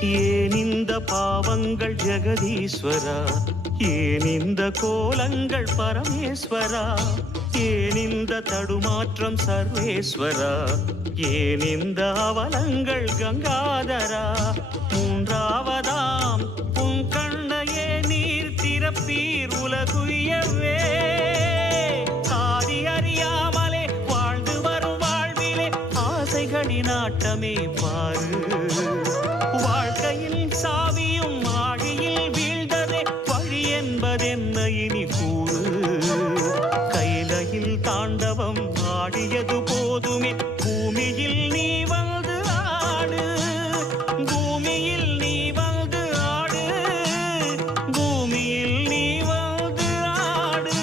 ஏன் இந்த பாவங்கள் ஜெகதீஸ்வரா, ஏன் இந்த கோலங்கள் பரமேஸ்வரா, ஏன் இந்த தடுமாற்றம் சர்வேஸ்வரா, ஏன் இந்த அவலங்கள் கங்காதரா. மூன்றாவதாம் உன் கண்ணையே நீர் திறப்பீர் உலகுயவே. ஆதி அறியாமலே வாழ்ந்து வரும் வாழ்விலே ஆசைகளின் ஆட்டமே பாரு. வாழ்க்கையில் சாவியும் ஆழியில் வீழ்ந்ததே, வழி என்பதென்ன இனி கூறு. கைலையில் தாண்டவம் ஆடியது போதுமே, பூமியில் நீ வந்து ஆடு. பூமியில் நீ வந்து ஆடு, பூமியில் நீ வந்து ஆடு.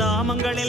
நாமங்களில்